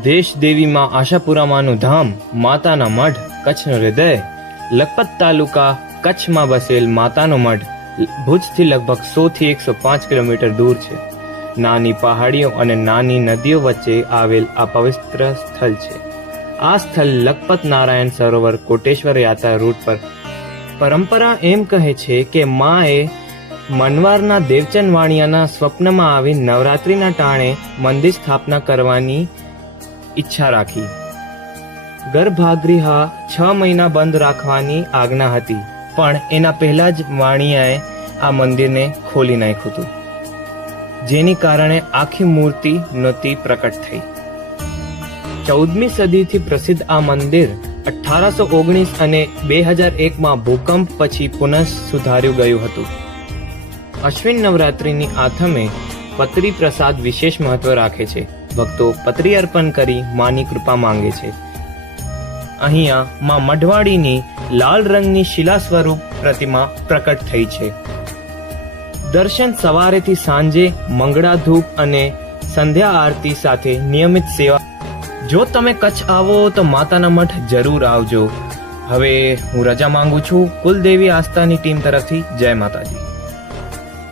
દેશ દેવી માં આશાપુરા માનું ધામ, માતાના મઢ, કચ્છનું હૃદય. લખપત તાલુકા કચ્છમાં બસેલ માતાનો મઢ ભુજથી લગભગ 100 થી 105 કિલોમીટર દૂર છે. નાની પહાડીઓ અને નાની નદીઓ વચ્ચે આવેલ આ પવિત્ર સ્થળ છે. આ સ્થળ લખપત નારાયણ સરોવર કોટેશ્વર યાત્રા રૂટ પર. પરંપરા એમ કહે છે કે માએ મનવારના દેવચંદ વાણિયાના સ્વપ્નમાં આવી નવરાત્રિના ટાણે મંદિર સ્થાપના કરવાની ઈચ્છા રાખી. ગર્ભગૃહ 6 મહિના બંધ રાખવાની આજ્ઞા હતી, પણ એના પહેલા જ વાણિયાએ આ મંદિરને ખોલી નાખ્યું હતું, જેની કારણે આખી મૂર્તિ નહોતી પ્રકટ થઈ. 14મી સદીથી પ્રસિદ્ધ આ મંદિર 1819 અને 2001માં ભૂકંપ પછી પુનઃ સુધાર્યું ગયું હતું. અશ્વિન નવરાત્રિની આથમે પતરી પ્રસાદ વિશેષ મહત્વ રાખે છે. ભક્તો પતરી અર્પણ કરી માની કૃપા માંગે છે. અહીંયા માં મઢવાડીની લાલ રંગની શિલા સ્વરૂપ પ્રતિમા પ્રકટ થઈ છે. દર્શન સવારેથી સાંજે મંગળા ધૂપ અને સંધ્યા આરતી સાથે નિયમિત સેવા. જો તમે કચ્છ આવો તો માતાના મઠ જરૂર આવજો. હવે હું રજા માંગુ છું. કુલદેવી આસ્થાની ટીમ તરફથી જય માતાજી.